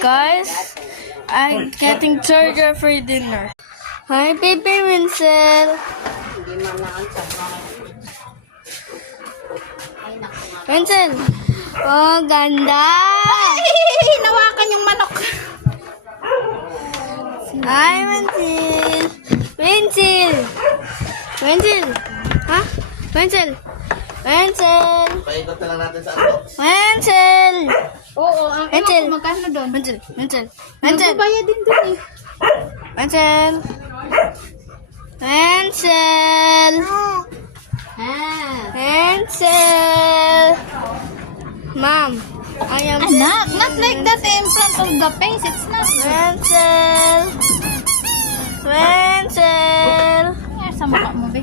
Guys, I'm getting charger for dinner. Hi, baby Winsel. Winsel. Oh, ganda. Hinawakan yung manok. Hi, Winsel. Winsel. Winsel. Ha? Winsel. Winsel. Paikot na lang natin sa ano. Winsel. Oo, ang Winsel. ko magkano doon? Winsel. Winsel. Winsel. Magbabayad din doon eh. Winsel. Winsel. Winsel. Mom, I am Anak, not like that in front of the face. It's not. Winsel. Winsel. Ay, sa mukha mo, be.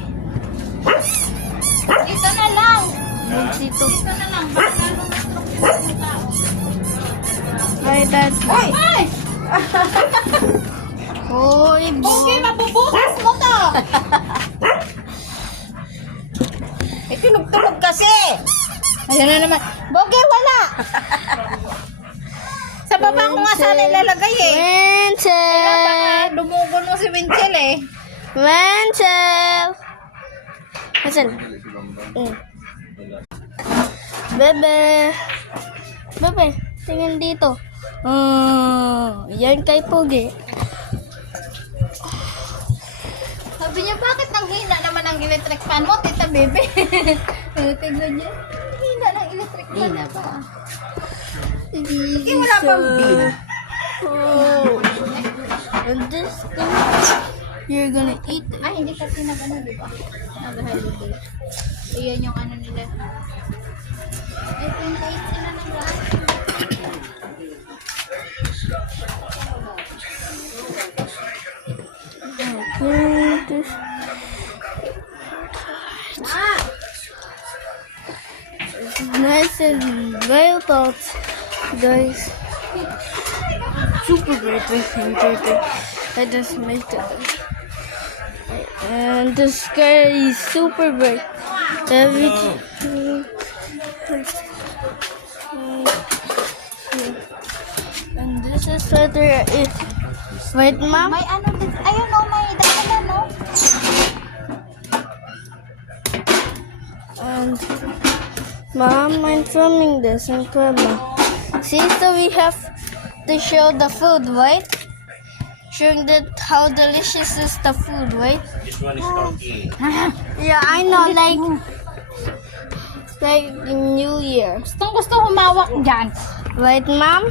Dito na lang. Dito. Dito na lang. Baka lalo na yung tao. Hi, Dad. Ay! Ay! Hoy, Okay, mabubukas mo to. Tinugtulog kasi. Ayan na naman. Boge, wala. Sa baba ko nga sana ilalagay eh. Winsel. Baka dumugol mo si Winsel eh. Winsel. Winsel. Bebe. Bebe, tingin dito. Yan kay Pugi. Sabi niya, bakit nang hina naman ang electric fan mo, tita bebe? Tignan niya. Hina ng electric fan. Hina ba? Hindi wala pang bill. Oh. And this thing, you're gonna eat it. Ay, hindi kasi nag-ano, di ba? Nag-holiday. Iyan yung ano nila. Ay, 28 sila ng lahat. This. Nice and well thought, guys. Super great enjoyed. I just made it. And the sky is super bright. Everything. And this is weather. Right, Mom? May ano din. Ayun o, may dala no? And Mom, I'm filming this in camera. See, so we have to show the food, right? Showing that how delicious is the food, right? This one is turkey. Yeah, I know, like New Year, Gustong gusto humawak dyan. right, Mom?